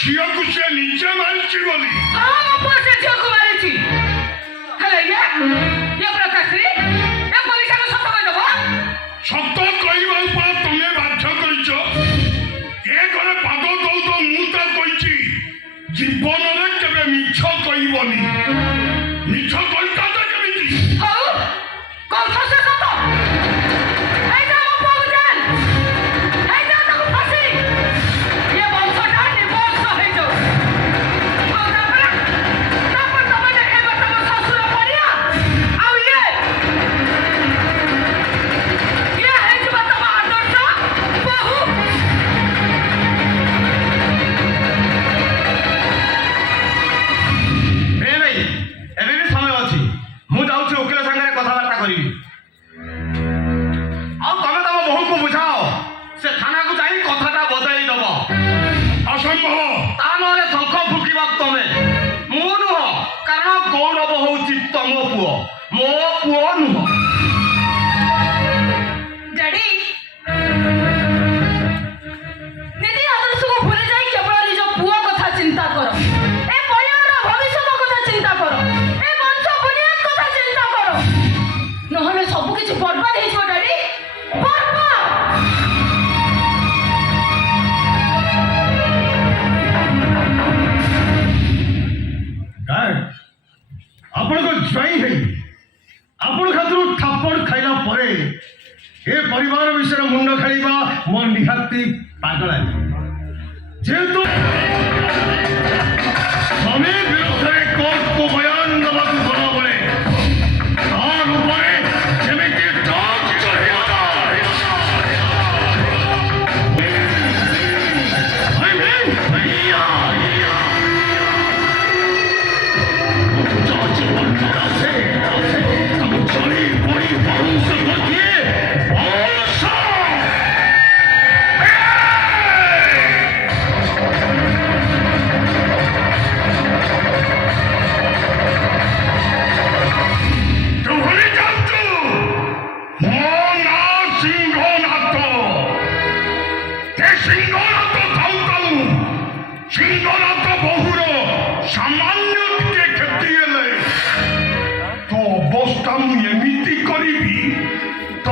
ଝିଅକୁ ସେ ନିଜେ ମାରିଛି ବୋଲି। ହଁ ମୋ ପୁଅ ସେ ଝିଅକୁ ମାରିଛି। ହେଲେ ଇଏ ପ୍ରକାଶ୍ରୀ ଏ ପୋଲିସକୁ ସତ କହିଦେବ। ସତ କହିବା ଉପରେ ତମେ ବାଧ୍ୟ କରିଛ। ଏ ଘରେ ପାଦ ଦଉ ତ ମୁଁ ତ କହିଛି ଜୀବନରେ କେବେ ମିଛ କହିବନି। ମିଛ କହିଥାନ୍ତ କେମିତି? ହଉ କହୁଛ ସେ ସତ। ଏଇ ଯା ମୋ ପୁଅକୁ ଜେଲ। ଏଇ ଯା ତାକୁ ଫାଶୀ। ଏ ବଂଶଟା ନିବଂଶ ହେଇଯାଉ। ଆଉ ତାପରେ ତମେ ଦେଖେଇବ ତମ ଶ୍ୱଶୁର ପରିଆ। ଆଉ ଇଏ ହେଇଯିବ ତମ ଆଦର୍ଶ ବୋହୂ। ଏବେ ବି ସମୟ ଅଛି। ମୁଁ ଯାଉଛି ଓକିଲ ସାଙ୍ଗରେ କଥାବାର୍ତ୍ତା କରିବି। ଆଉ ତମେ ତମ ବୋହୂକୁ ବୁଝାଅ ସେ ଥାନାକୁ ଯାଇ କଥାଟା ବଦଳେଇ ଦବ। ଅସମ୍ଭବ। ତା ନହେଲେ ଶଙ୍ଖ ଫୁକିବ ତମେ, ମୁଁ ନୁହଁ। କାରଣ ଗୌରବ ହଉଛି ତମ ପୁଅ, ମୋ ପୁଅ ନୁହଁ। ଡ୍ୟାଡି ନିଜ ଆଦର୍ଶକୁ ଭୁଲି ଯାଇ କେବଳ ନିଜ ପୁଅ କଥା ଚିନ୍ତା କର। ଏ ପରିବାରର ଭବିଷ୍ୟତ କଥା ଚିନ୍ତା କର। ଏ ବଂଶ ବୁନିୟାଦ କଥା ଚିନ୍ତା କର। ନହେଲେ ସବୁ କିଛି ବର୍ବାଦ ହେଇଯିବ ଡ୍ୟାଡି, ବର୍ବାଦ। ଆପଣଙ୍କ ଜ୍ୱାଇଁ ହେଇ ଆପଣ ଖାତରୁ ଥାପଡ଼ ଖାଇଲା ପରେ ଏ ପରିବାର ବିଷୟରେ ମୁଣ୍ଡ ଖେଳିବା ମୋ ନିହାତି ପାଗଳାମୀ। ଯେହେତୁ ସ୍ୱାମୀ ବିରୁଦ୍ଧରେ କୋର୍ଟକୁ ବୟାନ ଦେବାକୁ ଗଲାବେଳେ ତାର ଉପରେ ଯେମିତି ଟକ୍ ଚଢ଼ିଗଲା। ସିଂହନାଥ ବହୁର ସାମାନ୍ୟ ଟିକେ କ୍ଷତି ହେଲେ ତ ଅବସ୍ଥା ମୁଁ ଏମିତି କରିବି ତ